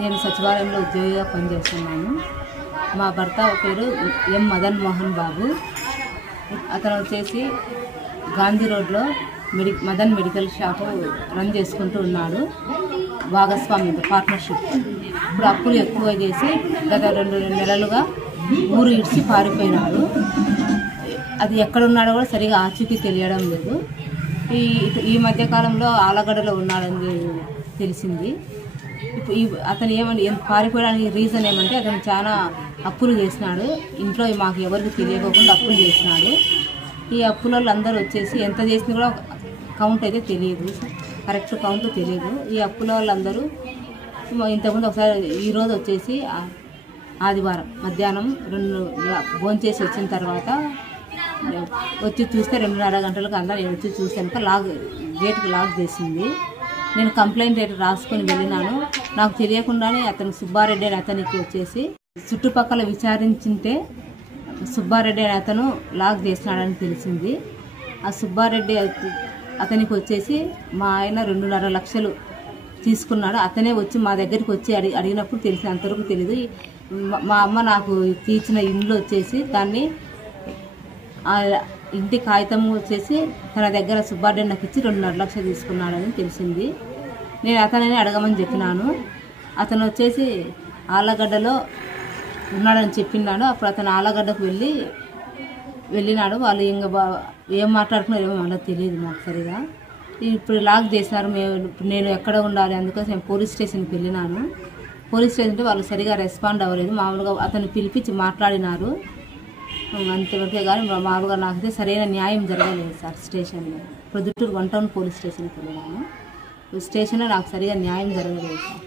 నేను సచివాలయంలో ఉద్యోగిగా పనిచేస్తున్నాను. మా భర్త పేరు ఎం మదన్ మోహన్ బాబు. అతను వచ్చేసి గాంధీ రోడ్లో మదన్ మెడికల్ షాపు రన్ చేసుకుంటూ ఉన్నాడు. భాగస్వామ్యంతో పార్ట్నర్షిప్. ఇప్పుడు అప్పులు ఎక్కువ చేసి గత 2 నెలలుగా ఊరు ఇడిచి పారిపోయినాడు. అది ఎక్కడున్నాడో కూడా సరిగా ఆచూకీ తెలియడం లేదు. ఈ మధ్యకాలంలో ఆలగడ్డలో ఉన్నాడని తెలిసింది. అతను పారిపోవడానికి రీజన్ ఏమంటే అతను చాలా అప్పులు చేసినాడు. ఇంట్లో మాకు ఎవరికి తెలియకుండా అప్పులు చేసినాడు. ఈ అప్పులలో అందరూ వచ్చేసి ఎంత చేసినా కూడా కౌంట్ అయితే తెలియదు, కరెక్ట్ కౌంట్ తెలియదు. ఈ అప్పుల వాళ్ళందరూ ఇంతకుముందు ఒకసారి ఈరోజు వచ్చేసి ఆదివారం మధ్యాహ్నం భోంచేసి వచ్చిన తర్వాత వచ్చి చూస్తే 2:30 గంటలకు అందరూ నేను వచ్చి చూసాక గేట్కి లాక్ చేసింది. నేను కంప్లైంట్ లెటర్ రాసుకొని వెళ్ళినాను. నాకు తెలియకుండానే అతను సుబ్బారెడ్డి అని అతనికి వచ్చేసి చుట్టుపక్కల విచారించింటే సుబ్బారెడ్డి అని అతను లాక్ చేసినాడని తెలిసింది. ఆ సుబ్బారెడ్డి అతనికి వచ్చేసి మా ఆయన 2.5 లక్షలు తీసుకున్నాడు. అతనే వచ్చి మా దగ్గరికి వచ్చి అడిగినప్పుడు తెలిసింది. అంతవరకు తెలీదు. మా అమ్మ నాకు తీర్చిన ఇండ్లు వచ్చేసి దాన్ని ఇంటి కాగితం వచ్చేసి తన దగ్గర సుబ్బారెడ్డి నాకు ఇచ్చి 2.5 లక్షలు తీసుకున్నాడని తెలిసింది. నేను అతనని అడగమని చెప్పినాను. అతను వచ్చేసి ఆలగడ్డలో ఉన్నాడని చెప్పినాడు. అప్పుడు అతను ఆలగడ్డకు వెళ్ళినాడు. వాళ్ళు ఇంకా ఏం మాట్లాడుకున్నారో ఏమో మనకు తెలియదు మాకు సరిగా. ఇప్పుడు లాక్ చేసినారు. నేను ఎక్కడ ఉండాలి అందుకోసం నేను పోలీస్ స్టేషన్కి వెళ్ళినాను. పోలీస్ స్టేషన్కి వాళ్ళు సరిగా రెస్పాండ్ అవ్వలేదు. మామూలుగా అతను పిలిపించి మాట్లాడినారు అంతవరకే. కానీ మామూలుగా నాకైతే సరైన న్యాయం జరగలేదు సార్. స్టేషన్లో ప్రొద్దుటూరు 1 టౌన్ పోలీస్ స్టేషన్కి వెళ్ళినాను. స్టేషన్లో నాకు సరిగా న్యాయం జరగలేదు సార్.